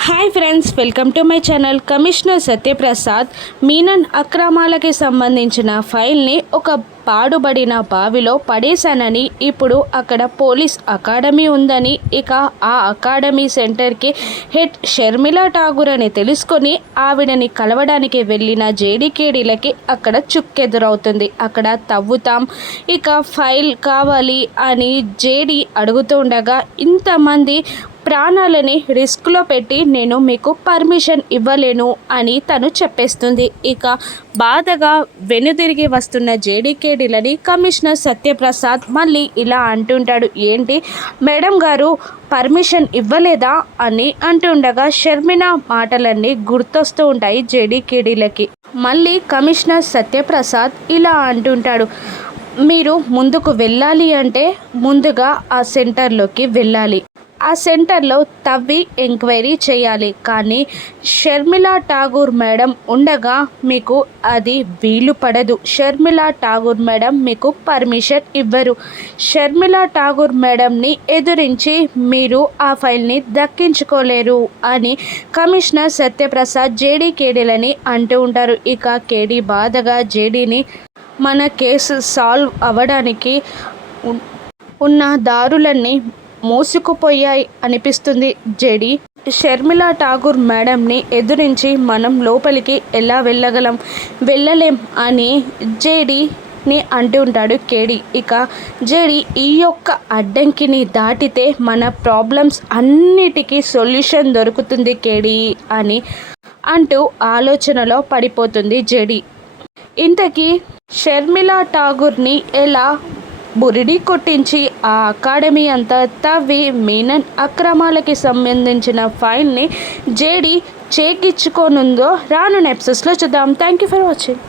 Hi friends welcome to my channel commissioner Satyaprasad Menon అక్రమాలకి సంబంధించిన ఫైల్ని ఒక పాడుబడిన బావిలో పడేశానని ఇప్పుడు అక్కడ పోలీస్ అకాడమీ ఉందని ఇక ఆ అకాడమీ సెంటర్కి హెడ్ షర్మిలా ఠాగూర్ అని తెలుసుకొని ఆవిడని కలవడానికి వెళ్ళిన జేడీకేడీలకి అక్కడ చుక్కెదురవుతుంది అక్కడ తవ్వుతాం ఇక ఫైల్ కావాలి అని జేడీ అడుగుతూ ఉండగా ఇంతమంది ప్రాణాలని రిస్క్లో పెట్టి నేను మీకు పర్మిషన్ ఇవ్వలేను అని తను చెప్పేస్తుంది. ఇక బాధగా వెనుదిరిగి వస్తున్న జేడీకేడీలని కమిషనర్ సత్యప్రసాద్ మళ్ళీ ఇలా అంటుంటాడు. ఏంటి? మేడం గారు పర్మిషన్ ఇవ్వలేదా? అని అంటుండగా షర్మిన మాటలన్నీ గుర్తొస్తూ ఉంటాయి జేడీకేడీలకి మళ్ళీ కమిషనర్ సత్యప్రసాద్ ఇలా అంటుంటాడు. మీరు ముందుకు వెళ్ళాలి అంటే ముందుగా ఆ సెంటర్లోకి వెళ్ళాలి. ఆ సెంటర్లో తవ్వి ఎంక్వైరీ చేయాలి. కానీ షర్మిలా ఠాగూర్ మేడం ఉండగా మీకు అది వీలు పడదు. షర్మిలా ఠాగూర్ మేడం మీకు పర్మిషన్ ఇవ్వరు. షర్మిలా ఠాగూర్ మేడంని ఎదురించి మీరు ఆ ఫైల్ని దక్కించుకోలేరు అని కమిషనర్ సత్యప్రసాద్ జేడీ కేడీలని అంటూ ఉంటారు. ఇక కేడీ బాధగా జేడీని మన కేసు సాల్వ్ అవ్వడానికి ఉన్న దారులన్నీ మోసుకుపోయాయి అనిపిస్తుంది జెడి. షర్మిలా ఠాగూర్ మేడంని ఎదురించి మనం లోపలికి ఎలా వెళ్ళగలం? వెళ్ళలేం అని జేడి ని అంటుంటాడు కేడి. ఇక జేడి ఈ యొక్క అడ్డంకిని దాటితే మన ప్రాబ్లమ్స్ అన్నిటికీ సొల్యూషన్ దొరుకుతుంది కేడి అని అంటూ ఆలోచనలో పడిపోతుంది జెడి. ఇంతకీ షర్మిలా ఠాగూర్ని ఎలా బురిడి కొట్టించి ఆ అకాడమీ అంతా తవ్వి మీనన్ అక్రమాలకి సంబంధించిన ఫైల్ని జేడి చేకిచ్చుకోనుందో రాను నెప్సెస్లో చూద్దాం. Thank you for watching